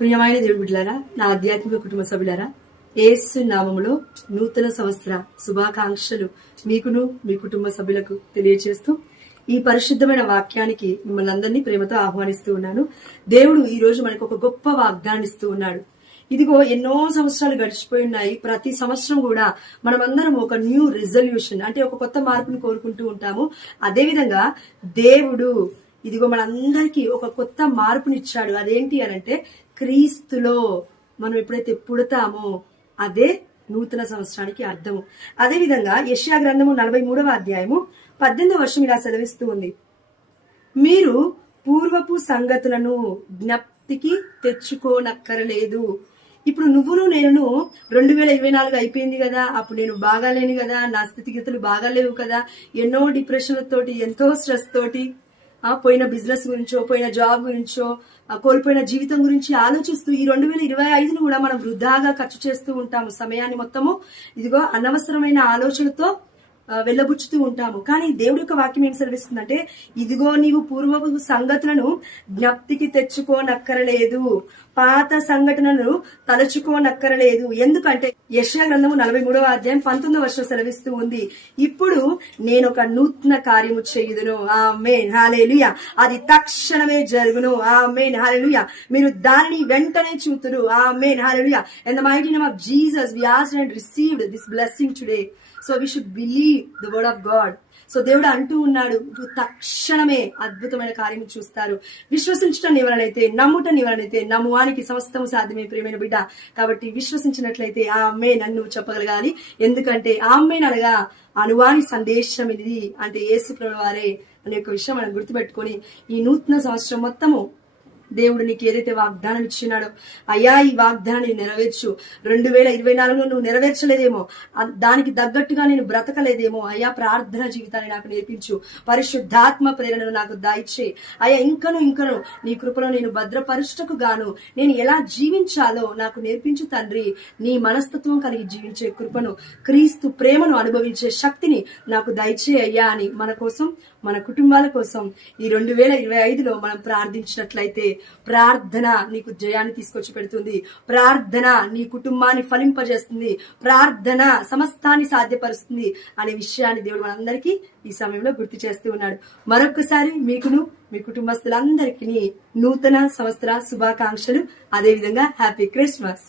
ప్రియమైన దేవుడి బిడ్డలారా, నా ఆధ్యాత్మిక కుటుంబ సభ్యులారా, యేసు నామములో నూతన సంవత్సర శుభాకాంక్షలు మీకును మీ కుటుంబ సభ్యులకు తెలియజేస్తూ ఈ పరిశుద్ధమైన వాక్యానికి మిమ్మల్ని అందరినీ ప్రేమతో ఆహ్వానిస్తూ ఉన్నాను. దేవుడు ఈ రోజు మనకు ఒక గొప్ప వాగ్దానం ఇస్తూ ఉన్నాడు. ఇదిగో ఎన్నో సంవత్సరాలు గడిచిపోయి ఉన్నాయి. ప్రతి సంవత్సరం కూడా మనమందరం ఒక న్యూ రిజల్యూషన్ అంటే ఒక కొత్త మార్పును కోరుకుంటూ ఉంటాము. అదే విధంగా దేవుడు ఇదిగో మనందరికీ ఒక కొత్త మార్పునిచ్చాడు. అదేంటి అనంటే క్రీస్తులో మనం ఎప్పుడైతే పుడతామో అదే నూతన సంవత్సరానికి అర్థము. అదే విధంగా యెషయా గ్రంథము 43వ అధ్యాయము 18వ వచనం ఇలా సెలవిస్తూ ఉంది, మీరు పూర్వపు సంగతులను జ్ఞప్తికి తెచ్చుకోనక్కరలేదు. ఇప్పుడు నువ్వును నేను 2024 అయిపోయింది కదా, అప్పుడు నేను బాగాలేను కదా, నా స్థితిగతులు బాగాలేవు కదా, ఎన్నో డిప్రెషన్లతోటి ఎంతో స్ట్రెస్ తోటి పోయిన బిజినెస్ గురించో, పోయిన జాబ్ గురించో, కోల్పోయిన జీవితం గురించి ఆలోచిస్తూ ఈ 2025ను కూడా మనం వృధాగా ఖర్చు చేస్తూ ఉంటాము. సమయాన్ని మొత్తము ఇదిగో అనవసరమైన ఆలోచనతో వెళ్ళబుచ్చుతూ ఉంటాము. కానీ దేవుడి యొక్క వాక్యం ఏం సెలవిస్తుందంటే, ఇదిగో నీవు పూర్వపు సంగతులను జ్ఞప్తికి తెచ్చుకోనక్కరలేదు, పాత సంఘటనలను తలుచుకోనక్కరలేదు. ఎందుకంటే యెషయా గ్రంథము 43వ అధ్యాయం 19వ వచనం సెలవిస్తూ ఉంది, ఇప్పుడు నేను ఒక నూతన కార్యము చేయుదును. ఆమేన్, హల్లెలూయా. అది తక్షణమే జరుగును. ఆమేన్, హల్లెలూయా. మీరు దానిని వెంటనే చూతురు. ఆమేన్, హల్లెలూయా. In the mighty name of Jesus we asked and received this blessing today. So we should believe the word of God. So దేవుడు అంటూ ఉన్నాడు, తక్షణమే అద్భుతమైన కార్యం చూస్తారు. విశ్వసించటం ఎవరనైతే, నమ్ముటం ఎవరనైతే, నమ్మువానికి సమస్తము సాధ్యమే ప్రియమైన బిడ్డ. కాబట్టి విశ్వసించినట్లయితే ఆమేన్ అని నువ్వు చెప్పగలగాలి. ఎందుకంటే ఆమేన్ అనగా అనువాని సందేశం ఇది, అంటే యేసు ప్రభువు వారే అనే ఒక విషయం మనం గుర్తుపెట్టుకొని ఈ నూతన సంవత్సరం మొత్తము దేవుడు నీకు ఏదైతే వాగ్దానం ఇచ్చినాడో, అయ్యా ఈ వాగ్దానాన్ని నెరవేర్చు. 2024లో నువ్వు నెరవేర్చలేదేమో, దానికి తగ్గట్టుగా నేను బ్రతకలేదేమో, అయ్యా ప్రార్థన జీవితాన్ని నాకు నేర్పించు, పరిశుద్ధాత్మ ప్రేరణను నాకు దాయిచ్చే, అయ్యా ఇంకను నీ కృపలో నేను భద్రపరుచుటకు గాను నేను ఎలా జీవించాలో నాకు నేర్పించు తండ్రి. నీ మనస్తత్వం కలిగి జీవించే కృపను, క్రీస్తు ప్రేమను అనుభవించే శక్తిని నాకు దయచే అయ్యా అని మన కోసం, మన కుటుంబాల కోసం ఈ 2025లో మనం ప్రార్థించినట్లయితే ప్రార్థన నీకు జయాన్ని తీసుకొచ్చి పెడుతుంది. ప్రార్థన నీ కుటుంబాన్ని ఫలింపజేస్తుంది. ప్రార్థన సమస్తాన్ని సాధ్యపరుస్తుంది అనే విషయాన్ని దేవుడు మనందరికీ ఈ సమయంలో గుర్తు చేస్తూ ఉన్నాడు. మరొకసారి మీకును మీ కుటుంబస్తులందరికీ నూతన సంవత్సర శుభాకాంక్షలు. అదేవిధంగా హ్యాపీ క్రిస్మస్.